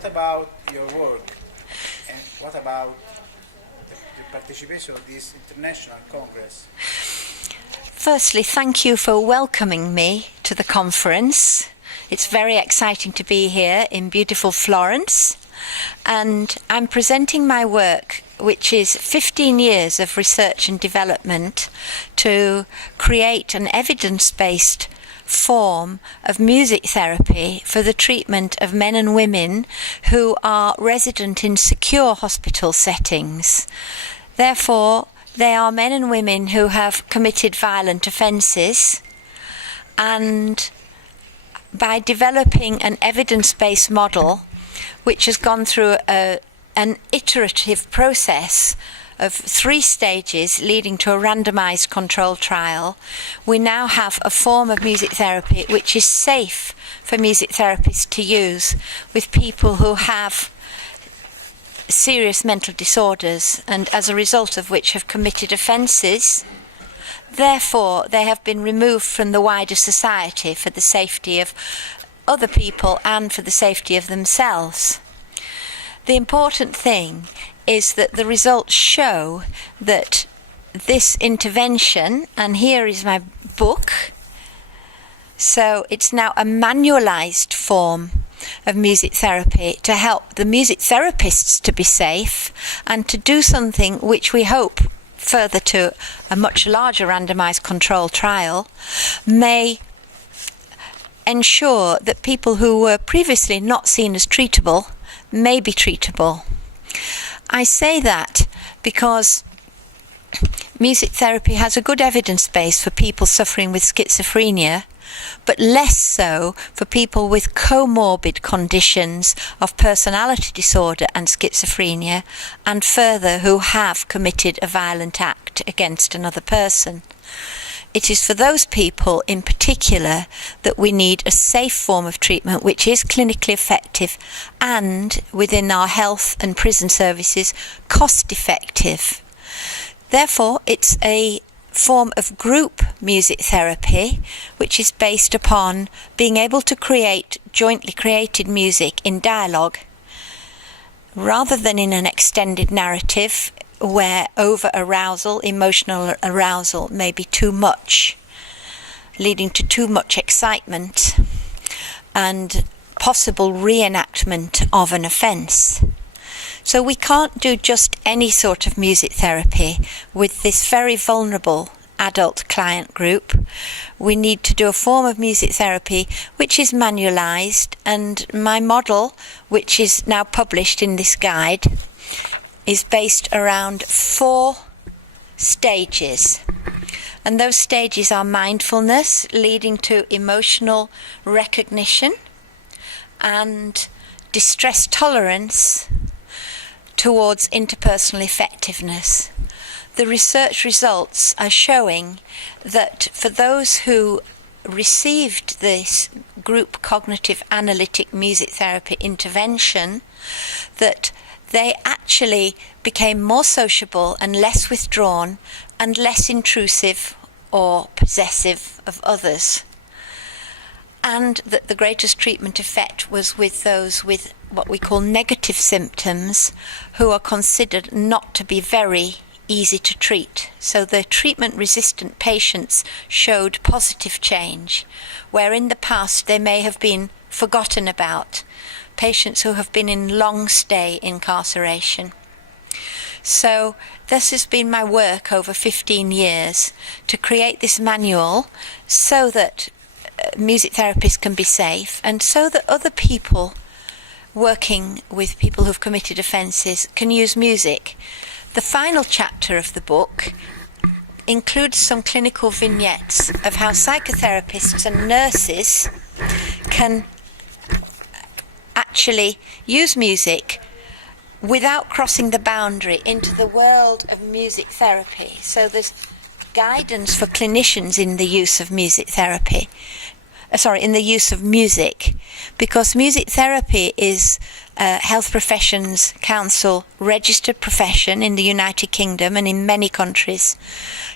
what about your work? And what about the participation of this international congress? Firstly, thank you for welcoming me to the conference. It's very exciting to be here in beautiful Florence. And I'm presenting my work, which is 15 years of research and development to create an evidence-based form of music therapy for the treatment of men and women who are resident in secure hospital settings. Therefore, they are men and women who have committed violent offences, and by developing an evidence-based model which has gone through an iterative process of 3 stages leading to a randomised control trial, we now have a form of music therapy which is safe for music therapists to use with people who have serious mental disorders and as a result of which have committed offences. Therefore, they have been removed from the wider society for the safety of other people and for the safety of themselves. The important thing is that the results show that this intervention, and here is my book, so it's now a manualised form of music therapy to help the music therapists to be safe and to do something which we hope, further to a much larger randomised control trial, may ensure that people who were previously not seen as treatable may be treatable. I say that because music therapy has a good evidence base for people suffering with schizophrenia, but less so for people with comorbid conditions of personality disorder and schizophrenia, and further who have committed a violent act against another person. It is for those people in particular that we need a safe form of treatment which is clinically effective and, within our health and prison services, cost effective. Therefore, it's a form of group music therapy which is based upon being able to create jointly created music in dialogue rather than in an extended narrative where over-arousal, emotional arousal may be too much, leading to too much excitement and possible reenactment of an offence. So we can't do just any sort of music therapy with this very vulnerable adult client group. We need to do a form of music therapy which is manualised, and my model, which is now published in this guide, is based around 4 stages. And those stages are mindfulness, leading to emotional recognition, and distress tolerance towards interpersonal effectiveness. The research results are showing that for those who received this group cognitive analytic music therapy intervention, that they actually became more sociable and less withdrawn and less intrusive or possessive of others. And that the greatest treatment effect was with those with what we call negative symptoms, who are considered not to be very easy to treat. So the treatment-resistant patients showed positive change, where in the past they may have been forgotten about, patients who have been in long-stay incarceration. So this has been my work over 15 years, to create this manual so that music therapists can be safe, and so that other people working with people who've committed offences can use music. The final chapter of the book includes some clinical vignettes of how psychotherapists and nurses can actually use music without crossing the boundary into the world of music therapy. So there's guidance for clinicians in the use of music therapy. In the use of music, because music therapy is a Health Professions Council registered profession in the United Kingdom and in many countries.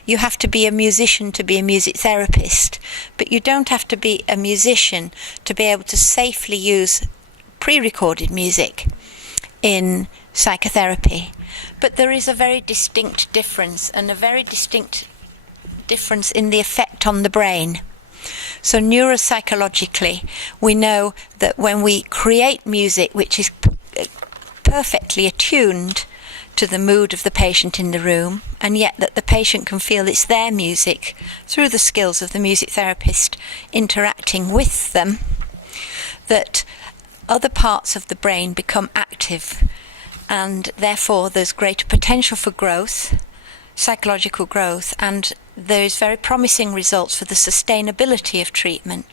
You have to be a musician to be a music therapist, but you don't have to be a musician to be able to safely use pre-recorded music in psychotherapy. But there is a very distinct difference, and a very distinct difference in the effect on the brain. So neuropsychologically, we know that when we create music which is perfectly attuned to the mood of the patient in the room, and yet that the patient can feel it's their music through the skills of the music therapist interacting with them, that other parts of the brain become active, and therefore there's greater potential for growth, psychological growth, and there is very promising results for the sustainability of treatment.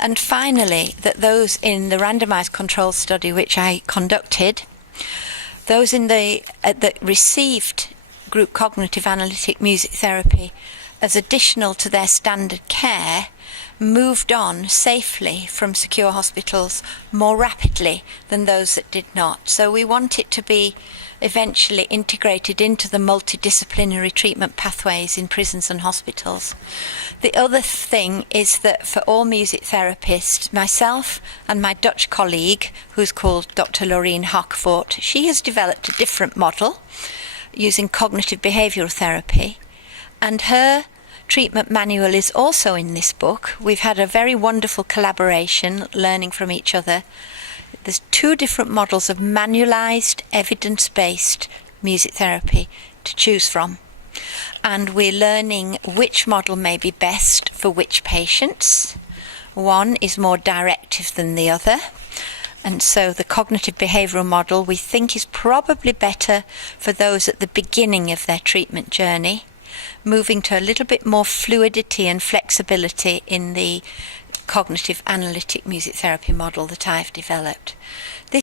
And finally, that those in the randomized control study which I conducted, those in that received group cognitive analytic music therapy as additional to their standard care moved on safely from secure hospitals more rapidly than those that did not. So we want it to be eventually integrated into the multidisciplinary treatment pathways in prisons and hospitals. The other thing is that for all music therapists, myself and my Dutch colleague, who's called Dr. Laureen Harkvoort, she has developed a different model using cognitive behavioural therapy, and her treatment manual is also in this book. We've had a very wonderful collaboration, learning from each other. There's 2 different models of manualised, evidence-based music therapy to choose from. And we're learning which model may be best for which patients. One is more directive than the other. And so the cognitive behavioural model we think is probably better for those at the beginning of their treatment journey, moving to a little bit more fluidity and flexibility in the cognitive analytic music therapy model that I've developed. This